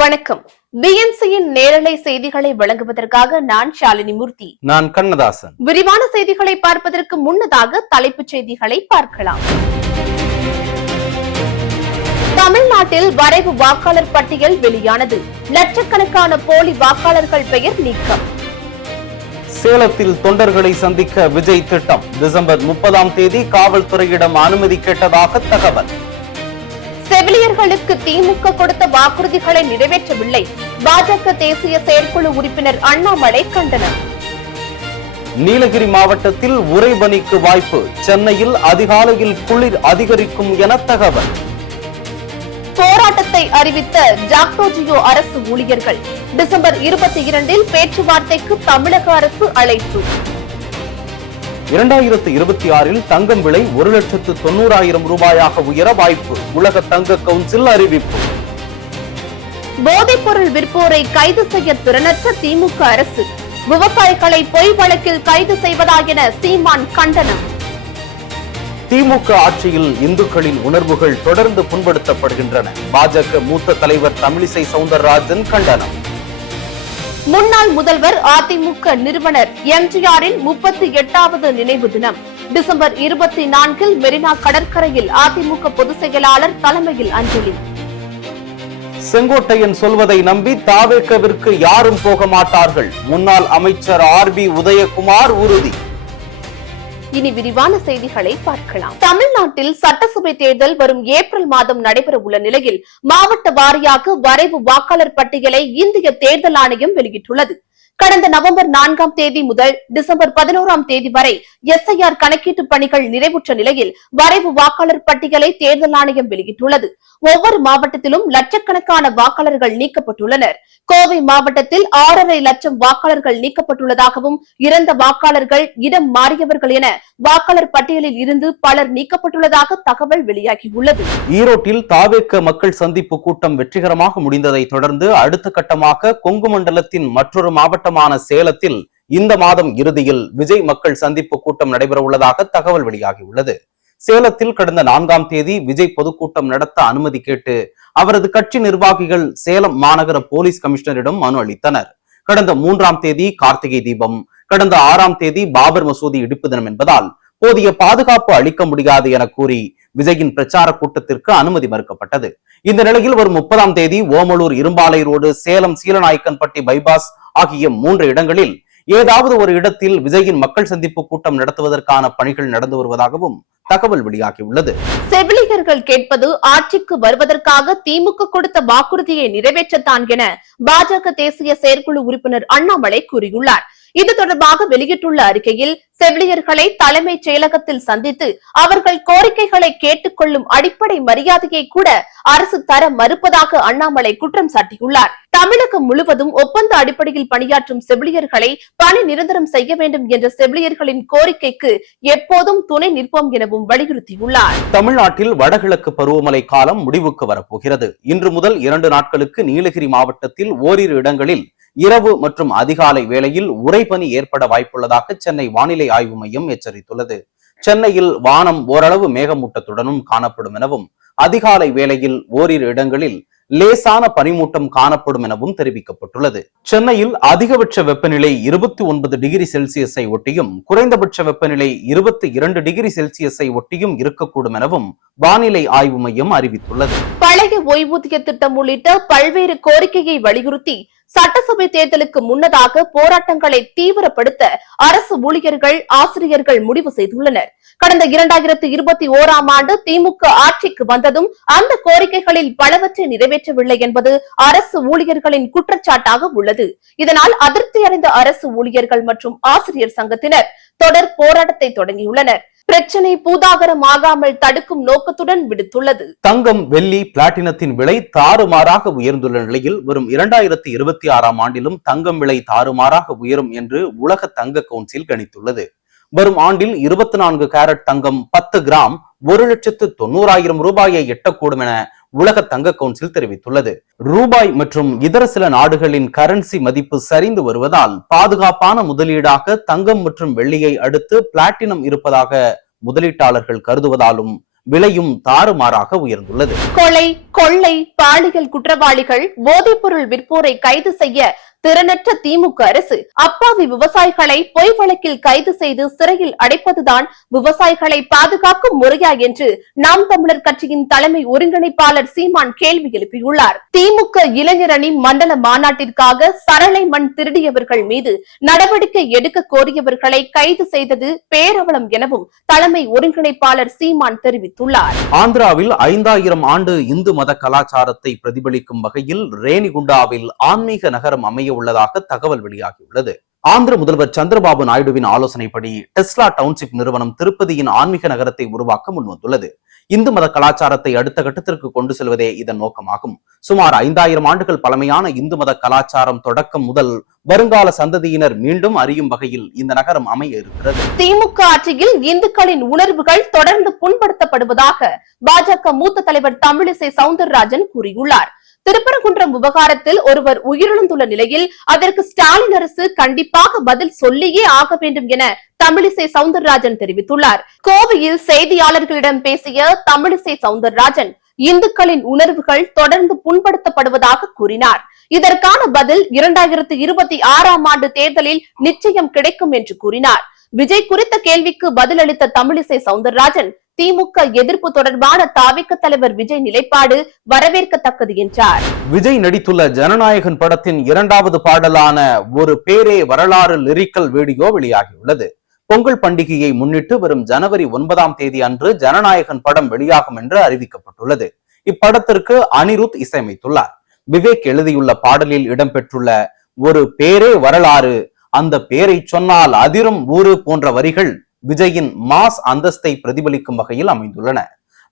வணக்கம். பிஎன்சியின் நேரலை செய்திகளை வழங்குவதற்காக நான் ஷாலினி மூர்த்தி. நான் கண்ணதாசன். விரிவான செய்திகளை பார்ப்பதற்கு முன்னதாக தலைப்புச் செய்திகளை பார்க்கலாம். தமிழ்நாட்டில் வரைவு வாக்காளர் பட்டியல் வெளியானது. லட்சக்கணக்கான போலி வாக்காளர்கள் பெயர் நீக்கம். சேலத்தில் தொண்டர்களை சந்திக்க விஜய் திட்டம். டிசம்பர் 30 காவல்துறையிடம் அனுமதி கேட்டதாக தகவல். செவிலியர்களுக்கு திமுக கொடுத்த வாக்குறுதிகளை நிறைவேற்றவில்லை. பாஜக தேசிய செயற்குழு உறுப்பினர் அண்ணாமலை கண்டனம். நீலகிரி மாவட்டத்தில் உறைபனிக்கு வாய்ப்பு. சென்னையில் அதிகாலையில் குளிர் அதிகரிக்கும் என தகவல். போராட்டத்தை அறிவித்த ஜாக்டோஜியோ அரசு ஊழியர்கள். டிசம்பர் 22 பேச்சுவார்த்தைக்கு தமிழக அரசு அழைப்பு. 2026 தங்கம் விலை 1,90,000 ரூபாயாக உயர வாய்ப்பு. உலக தங்க கவுன்சில் அறிவிப்பு. போதைப் பொருள் விற்போரை கைது செய்ய திறனற்ற திமுக அரசு. விவசாயிகளை பொய் வழக்கில் கைது செய்வதா என சீமான் கண்டனம். திமுக ஆட்சியில் இந்துக்களின் உணர்வுகள் தொடர்ந்து புண்படுத்தப்படுகின்றன. பாஜக மூத்த தலைவர் தமிழிசை சவுந்தரராஜன் கண்டனம். முன்னாள் முதல்வர் அதிமுக நிறுவனர் எம்ஜிஆரின் 38வது நினைவு தினம். டிசம்பர் 24 மெரினா கடற்கரையில் அதிமுக பொதுச் செயலாளர் தலைமையில் அஞ்சலி. செங்கோட்டையன் சொல்வதை நம்பி தாவேக்கவிற்கு யாரும் போக மாட்டார்கள். முன்னாள் அமைச்சர் RB உதயகுமார் உறுதி. இனி விரிவான செய்திகளை பார்க்கலாம். தமிழ்நாட்டில் சட்டசபை தேர்தல் வரும் ஏப்ரல் மாதம் நடைபெற உள்ள நிலையில் மாவட்ட வாரியாக வரைவு வாக்காளர் பட்டியலை இந்திய தேர்தல் ஆணையம் வெளியிட்டுள்ளது. கடந்த நவம்பர் 4 முதல் டிசம்பர் 11 வரை SIR கணக்கீட்டு பணிகள் நிறைவுற்ற நிலையில் வரைவு வாக்காளர் பட்டியலை தேர்தல் ஆணையம் வெளியிட்டுள்ளது. ஒவ்வொரு மாவட்டத்திலும் லட்சக்கணக்கான வாக்காளர்கள் நீக்கப்பட்டுள்ளனர். கோவை மாவட்டத்தில் 6.5 லட்சம் வாக்காளர்கள் நீக்கப்பட்டுள்ளதாகவும் இறந்த வாக்காளர்கள், இடம் மாறியவர்கள் என வாக்காளர் பட்டியலில் இருந்து பலர் நீக்கப்பட்டுள்ளதாக தகவல் வெளியாகியுள்ளது. ஈரோட்டில் தாவேக்க மக்கள் சந்திப்பு கூட்டம் வெற்றிகரமாக முடிந்ததை தொடர்ந்து அடுத்த கட்டமாக கொங்கு மண்டலத்தின் மற்றொரு மாவட்டமான சேலத்தில் இந்த மாதம் இறுதியில் விஜய் மக்கள் சந்திப்பு கூட்டம் நடைபெற உள்ளதாக தகவல் வெளியாகியுள்ளது. சேலத்தில் கடந்த 4 விஜய் பொதுக்கூட்டம் நடத்த அனுமதி கேட்டு அவரது கட்சி நிர்வாகிகள் சேலம் மாநகர போலீஸ் கமிஷனரிடம் மனு அளித்தனர். கடந்த 3 கார்த்திகை தீபம், கடந்த 6 பாபர் மசூதி இடிப்பு தினம் என்பதால் போதிய பாதுகாப்பு அளிக்க முடியாது என கூறி விஜயின் பிரச்சார கூட்டத்திற்கு அனுமதி மறுக்கப்பட்டது. இந்த நிலையில் வரும் 30 ஓமலூர் இரும்பாலை ரோடு, சேலம் சீலநாயக்கன்பட்டி பைபாஸ் ஆகிய 3 இடங்களில் ஏதாவது ஒரு இடத்தில் விஜயின் மக்கள் சந்திப்பு கூட்டம் நடத்துவதற்கான பணிகள் நடந்து வருவதாகவும் தகவல் வெளியாகியுள்ளது. செவிலியர்கள் கேட்பது ஆட்சிக்கு வருவதற்காக திமுக கொடுத்த வாக்குறுதியை நிறைவேற்றத்தான் என பாஜக தேசிய செயற்குழு உறுப்பினர் அண்ணாமலை கூறியுள்ளார். இது தொடர்பாக வெளியிட்டுள்ள அறிக்கையில் செவிலியர்களை தலைமைச் செயலகத்தில் சந்தித்து அவர்கள் கோரிக்கைகளை கேட்டுக் கொள்ளும் அடிப்படை மரியாதையை கூட அரசு தர மறுப்பதாக அண்ணாமலை குற்றம் சாட்டியுள்ளார். தமிழகம் முழுவதும் ஒப்பந்த அடிப்படையில் பணியாற்றும் செவிலியர்களை பணி நிரந்தரம் செய்ய வேண்டும் என்ற செவிலியர்களின் கோரிக்கைக்கு எப்போதும் துணை நிற்போம் எனவும் வலியுறுத்தியுள்ளார். தமிழ்நாட்டில் வடகிழக்கு பருவமழை காலம் முடிவுக்கு வரப்போகிறது. இன்று முதல் 2 நாட்களுக்கு நீலகிரி மாவட்டத்தில் ஓரிரு இடங்களில் இரவு மற்றும் அதிகாலை வேளையில் உறைபனி ஏற்பட வாய்ப்புள்ளதாக சென்னை வானிலை ஆய்வு மையம் எச்சரித்துள்ளது. சென்னையில் வானம் ஓரளவு மேகமூட்டத்துடனும் காணப்படும் எனவும் அதிகாலை வேளையில் ஓரிரு இடங்களில் லேசான பனிமூட்டம் காணப்படும் எனவும் தெரிவிக்கப்பட்டுள்ளது. சென்னையில் அதிகபட்ச வெப்பநிலை 29 டிகிரி செல்சியஸை ஒட்டியும் குறைந்தபட்ச வெப்பநிலை 22 டிகிரி செல்சியஸை ஒட்டியும் இருக்கக்கூடும் எனவும் வானிலை ஆய்வு மையம் அறிவித்துள்ளது. பழைய ஓய்வூதிய திட்டம் உள்ளிட்ட பல்வேறு கோரிக்கையை வலியுறுத்தி சட்டசபை தேர்தலுக்கு முன்னதாக போராட்டங்களை தீவிரப்படுத்த அரசு ஊழியர்கள், ஆசிரியர்கள் முடிவு செய்துள்ளனர். கடந்த 2021 திமுக ஆட்சிக்கு வந்ததும் அந்த கோரிக்கைகளில் பலவற்றை நிறைவேற்றவில்லை என்பது அரசு ஊழியர்களின் குற்றச்சாட்டாக உள்ளது. இதனால் அதிருப்தி அடைந்த அரசு ஊழியர்கள் மற்றும் ஆசிரியர் சங்கத்தினர் தொடர் போராட்டத்தை தொடங்கியுள்ளனர். பிரச்சனை பூதாகரமாகாமல் தடுக்கும் நோக்கத்துடன் விடுத்துள்ளது. தங்கம், வெள்ளி, பிளாட்டினத்தின் விலை தாறுமாறாக உயர்ந்துள்ள நிலையில் வரும் 2026 தங்கம் விலை தாறுமாறாக உயரும் என்று உலக தங்க கவுன்சில் கணித்துள்ளது. வரும் ஆண்டில் 24 கேரட் தங்கம் 10 கிராம் 1,90,000 ரூபாயை எட்டக்கூடும் என உலக தங்க கவுன்சில் தெரிவித்துள்ளது. ரூபாய் மற்றும் இதர சில நாடுகளின் கரன்சி மதிப்பு சரிந்து வருவதால் பாதுகாப்பான முதலீடாக தங்கம் மற்றும் வெள்ளியை அடுத்து பிளாட்டினம் இருப்பதாக முதலீட்டாளர்கள் கருதுவதாலும் விலையும் தாறுமாறாக உயர்ந்துள்ளது. கொலை, கொள்ளை, பாலியல் குற்றவாளிகள், போதைப்பொருள் விற்போரை கைது செய்ய திறனற்ற திமுக அரசு அப்பாவி விவசாயிகளை பொய் வழக்கில் கைது செய்து சிறையில் அடைப்பதுதான் விவசாயிகளை பாதுகாக்கும் முறையா என்று நாம் தமிழர் கட்சியின் தலைமை ஒருங்கிணைப்பாளர் சீமான் கேள்வி எழுப்பியுள்ளார். திமுக இளைஞர் அணி மண்டல மாநாட்டிற்காக சரளை மண் திருடியவர்கள் மீது நடவடிக்கை எடுக்க கோரியவர்களை கைது செய்தது பேரவலம் எனவும் தலைமை ஒருங்கிணைப்பாளர் சீமான் தெரிவித்துள்ளார். ஆந்திராவில் 5000 ஆண்டு இந்து மத கலாச்சாரத்தை பிரதிபலிக்கும் வகையில் ரேணிகுண்டாவில் ஆன்மீக நகரம் அமைய உள்ளதாக தகவல் வெளியாகியுள்ளது. ஆந்திர முதல்வர் சந்திரபாபு நாயுடுவின் ஆலோசனைப்படி டெஸ்லா டவுன்ஷிப் நிறுவனம் திருப்பதியின் ஆன்மீக நகரத்தை உருவாக்க முன்வந்துள்ளது. இந்து மத கலாச்சாரத்தை அடுத்த கட்டத்திற்கு கொண்டு செல்வதே இதன் நோக்கமாகும். சுமார் 5000 ஆண்டுகள் பழமையான இந்து மத கலாச்சாரம் தொடக்கம் முதல் வருங்கால சந்ததியினர் மீண்டும் அறியும் வகையில் இந்த நகரம் அமைய இருக்கிறது. திமுக ஆட்சியில் இந்துக்களின் உணர்வுகள் தொடர்ந்து புண்படுத்தப்படுவதாக பாஜக மூத்த தலைவர் தமிழிசை சவுந்தரராஜன் கூறியுள்ளார். திருப்பரங்குன்றம் விவகாரத்தில் ஒருவர் உயிரிழந்துள்ள நிலையில் அதற்கு ஸ்டாலின் அரசு கண்டிப்பாக பதில் சொல்லியே ஆக வேண்டும் என தமிழிசை சவுந்தரராஜன் தெரிவித்துள்ளார். கோவையில் செய்தியாளர்களிடம் பேசிய தமிழிசை சவுந்தரராஜன் இந்துக்களின் உணர்வுகள் தொடர்ந்து புண்படுத்தப்படுவதாக கூறினார். இதற்கான பதில் 2026ஆம் ஆண்டு தேர்தலில் நிச்சயம் கிடைக்கும் என்று கூறினார். விஜய் குறித்த கேள்விக்கு பதிலளித்த தமிழிசை சவுந்தரராஜன் திமுக எதிர்ப்பு தொடர்பான தாவிக தலைவர் விஜய் நிலைப்பாடு வரவேற்கத்தக்கது என்றார். விஜய் நடித்துள்ள ஜனநாயகன் படத்தின் 2வது பாடலான ஒரு பேரே வரலாறு லிரிக்கல் வீடியோ வெளியாகியுள்ளது. பொங்கல் பண்டிகையை முன்னிட்டு வரும் ஜனவரி 9ஆம் தேதி அன்று ஜனநாயகன் படம் வெளியாகும் என்று அறிவிக்கப்பட்டுள்ளது. இப்படத்திற்கு அனிருத் இசையமைத்துள்ளார். விவேக் எழுதியுள்ள பாடலில் இடம்பெற்றுள்ள ஒரு பேரே வரலாறு, அந்த பேரை சொன்னால் அதிரும் ஊரு போன்ற வரிகள் விஜயின் மாஸ் அந்தஸ்தை பிரதிபலிக்கும் வகையில் அமைந்துள்ளன.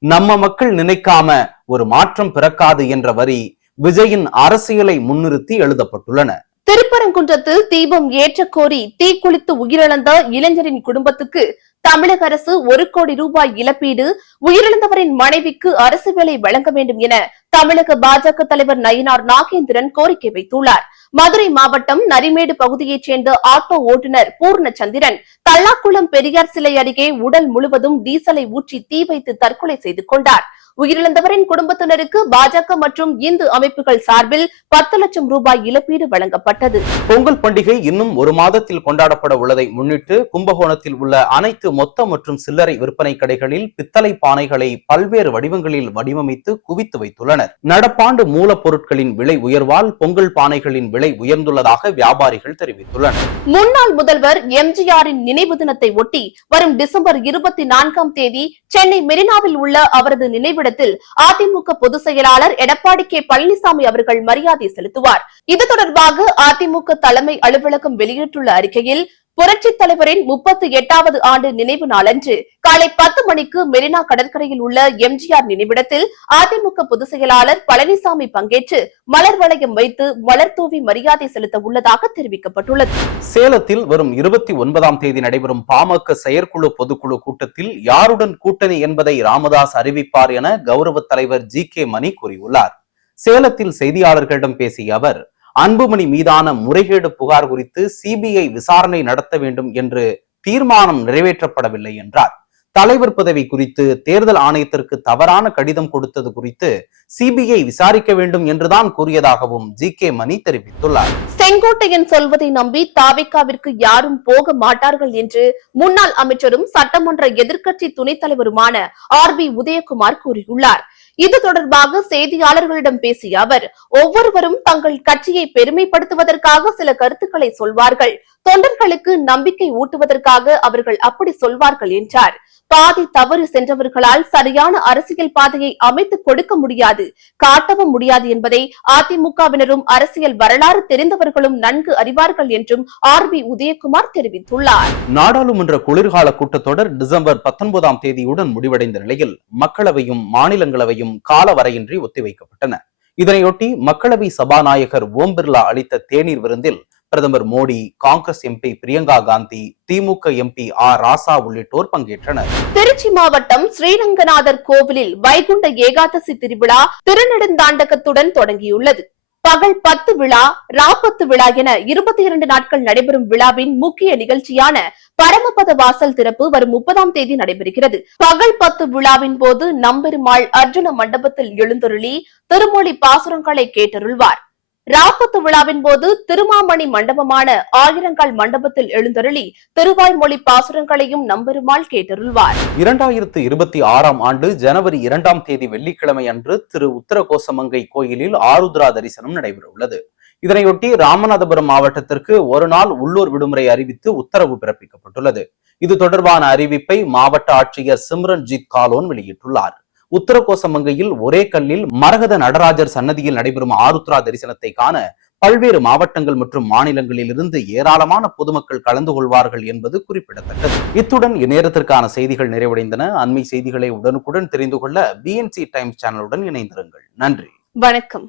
நம்ம மக்கள் நினைக்காம ஒரு மாற்றம் பிறக்காது என்ற வரி விஜயின் அரசியலை முன்னிறுத்தி எழுதப்பட்டுள்ளன. திருப்பரங்குன்றத்தில் தீபம் ஏற்ற கோரி தீக்குளித்து உயிரிழந்த இளைஞரின் குடும்பத்துக்கு தமிழக அரசு 1 கோடி ரூபாய் இழப்பீடு, உயிரிழந்தவரின் மனைவிக்கு அரசு வேலை வழங்க வேண்டும் என தமிழக பாஜக தலைவர் நயினார் நாகேந்திரன் கோரிக்கை வைத்துள்ளார். மதுரை மாவட்டம் நரிமேடு பகுதியைச் சேர்ந்த ஆட்டோ ஓட்டுநர் பூர்ணச்சந்திரன் தல்லாக்குளம் பெரியார் சிலை அருகே உடல் முழுவதும் டீசலை ஊற்றி தீ வைத்து தற்கொலை செய்து கொண்டார். உயிரிழந்தவரின் குடும்பத்தினருக்கு பாஜக மற்றும் இந்து அமைப்புகள் சார்பில் 10 லட்சம் ரூபாய் இழப்பீடு வழங்கப்பட்டது. பொங்கல் பண்டிகை இன்னும் 1 மாதத்தில் கொண்டாடப்பட உள்ளதை முன்னிட்டு கும்பகோணத்தில் உள்ள அனைத்து மொத்த மற்றும் சில்லறை விற்பனை கடைகளில் பித்தளை பானைகளை பல்வேறு வடிவங்களில் வடிவமைத்து குவித்து வைத்துள்ளனர். நடப்பாண்டு மூலப்பொருட்களின் விலை உயர்வால் பொங்கல் பானைகளின் விலை உயர்ந்துள்ளதாக வியாபாரிகள் தெரிவித்துள்ளனர். முன்னாள் முதல்வர் எம்ஜிஆரின் நினைவு தினத்தை ஒட்டி வரும் டிசம்பர் 24ஆம் தேதி சென்னை மெரினாவில் உள்ள அவரது நினைவிடத்தில் அதிமுக பொதுச் செயலாளர் எடப்பாடி கே பழனிசாமி அவர்கள் மரியாதை செலுத்துவார். இது தொடர்பாக அதிமுக தலைமை அலுவலகம் வெளியிட்டுள்ள அறிக்கையில், புரட்சித் தலைவரின் 38வது ஆண்டு நினைவு நாளன்று காலை 10 மணிக்கு மெரினா கடற்கரையில் உள்ள எம்ஜிஆர் நினைவிடத்தில் அதிமுக பொதுச் செயலாளர் பழனிசாமி பங்கேற்று மலர் வளையம் வைத்து மலர் தூவி மரியாதை செலுத்த உள்ளதாக தெரிவிக்கப்பட்டுள்ளது. சேலத்தில் வரும் 29ஆம் தேதி நடைபெறும் பாமக செயற்குழு பொதுக்குழு கூட்டத்தில் யாருடன் கூட்டணி என்பதை ராமதாஸ் அறிவிப்பார் என கௌரவ தலைவர் ஜி.கே. மணி கூறியுள்ளார். சேலத்தில் செய்தியாளர்களிடம் பேசிய அவர், அன்புமணி மீதான முறைகேடு புகார் குறித்து சிபிஐ விசாரணை நடத்த வேண்டும் என்று தீர்மானம் நிறைவேற்றப்படவில்லை என்றார். தலைவர் பதவி குறித்து தேர்தல் ஆணையத்திற்கு தவறான கடிதம் கொடுத்தது குறித்து சிபிஐ விசாரிக்க வேண்டும் என்றுதான் கூறியதாகவும் ஜி.கே. மணி தெரிவித்துள்ளார். செங்கோட்டையன் சொல்வதை நம்பி தாவேகாவிற்கு யாரும் போக மாட்டார்கள் என்று முன்னாள் அமைச்சரும் சட்டமன்ற எதிர்க்கட்சி துணைத் தலைவருமான ஆர்.பி. உதயகுமார் கூறியுள்ளார். இது தொடர்பாக செய்தியாளர்களிடம் பேசிய அவர், ஒவ்வொருவரும் தங்கள் கட்சியை பெருமைப்படுத்துவதற்காக சில கருத்துக்களை சொல்வார்கள். தொண்டர்களுக்கு நம்பிக்கை ஊட்டுவதற்காக அவர்கள் அப்படி சொல்வார்கள் என்றார். பாதி தவறு சென்றவர்களால் சரியான அரசியல் பாதையை அமைத்துக் கொடுக்க முடியாது, காட்டவும் முடியாது என்பதை அதிமுகவினரும் அரசியல் வரலாறு தெரிந்தவர்களும் நன்கு அறிவார்கள் என்றும் ஆர்.பி. உதயகுமார் தெரிவித்துள்ளார். நாடாளுமன்ற குளிர்கால கூட்டத்தொடர் டிசம்பர் 19ஆம் தேதியுடன் முடிவடைந்த நிலையில் மக்களவையும் மாநிலங்களவையும் காலவரையின்றி ஒத்திவைக்கப்பட்டன. இதனையொட்டி மக்களவை சபாநாயகர் ஓம் பிர்லா அளித்த தேநீர் விருந்தில் பிரதமர் மோடி, காங்கிரஸ் எம்பி பிரியங்கா காந்தி, திமுக எம்பி ஆர் ராசா உள்ளிட்டோர் பங்கேற்றனர். திருச்சி மாவட்டம் ஸ்ரீரங்கநாதர் கோவிலில் வைகுண்ட ஏகாதசி திருவிழா திருநெடுந்தாண்டகத்துடன் தொடங்கியுள்ளது. பகல் 10 விழா, ராப்பத்து விழா என 22 நாட்கள் நடைபெறும் விழாவின் முக்கிய நிகழ்ச்சியான பரமபத வாசல் திறப்பு வரும் 30ஆம் தேதி நடைபெறுகிறது. பகல் 10 விழாவின் போது நம்பெருமாள் அர்ஜுன மண்டபத்தில் எழுந்தருளி திருமொழி பாசுரங்களை கேட்டருள்வார். ராப்பத்து விழாவின் போது திருமாமணி மண்டபமான ஆயிரங்கால் மண்டபத்தில் எழுந்தருளி திருவாய்மொழி பாசுரங்களையும் நம்பெருமாள் கேட்டருள்வார். 2026ஆம் ஆண்டு ஜனவரி 2ஆம் தேதி வெள்ளிக்கிழமை அன்று திரு உத்தரகோசமங்கை கோயிலில் ஆருத்ரா தரிசனம் நடைபெற உள்ளது. இதனையொட்டி ராமநாதபுரம் மாவட்டத்திற்கு ஒரு நாள் உள்ளூர் விடுமுறை அறிவித்து உத்தரவு பிறப்பிக்கப்பட்டுள்ளது. இது தொடர்பான அறிவிப்பை மாவட்ட ஆட்சியர் சிம்ரன்ஜித் காலோன் வெளியிட்டுள்ளார். உத்தரகோசமங்கையில் ஒரே கல்லில் மரகத நடராஜர் சன்னதியில் நடைபெறும் ஆருத்ரா தரிசனத்தை காண பல்வேறு மாவட்டங்கள் மற்றும் மாநிலங்களில் இருந்து ஏராளமான பொதுமக்கள் கலந்து கொள்வார்கள் என்பது குறிப்பிடத்தக்கது. இத்துடன் இந்நேரத்திற்கான செய்திகள் நிறைவடைந்தன. அண்மை செய்திகளை உடனுக்குடன் தெரிந்து கொள்ள BNC டைம்ஸ் சேனலுடன் இணைந்திருங்கள். நன்றி, வணக்கம்.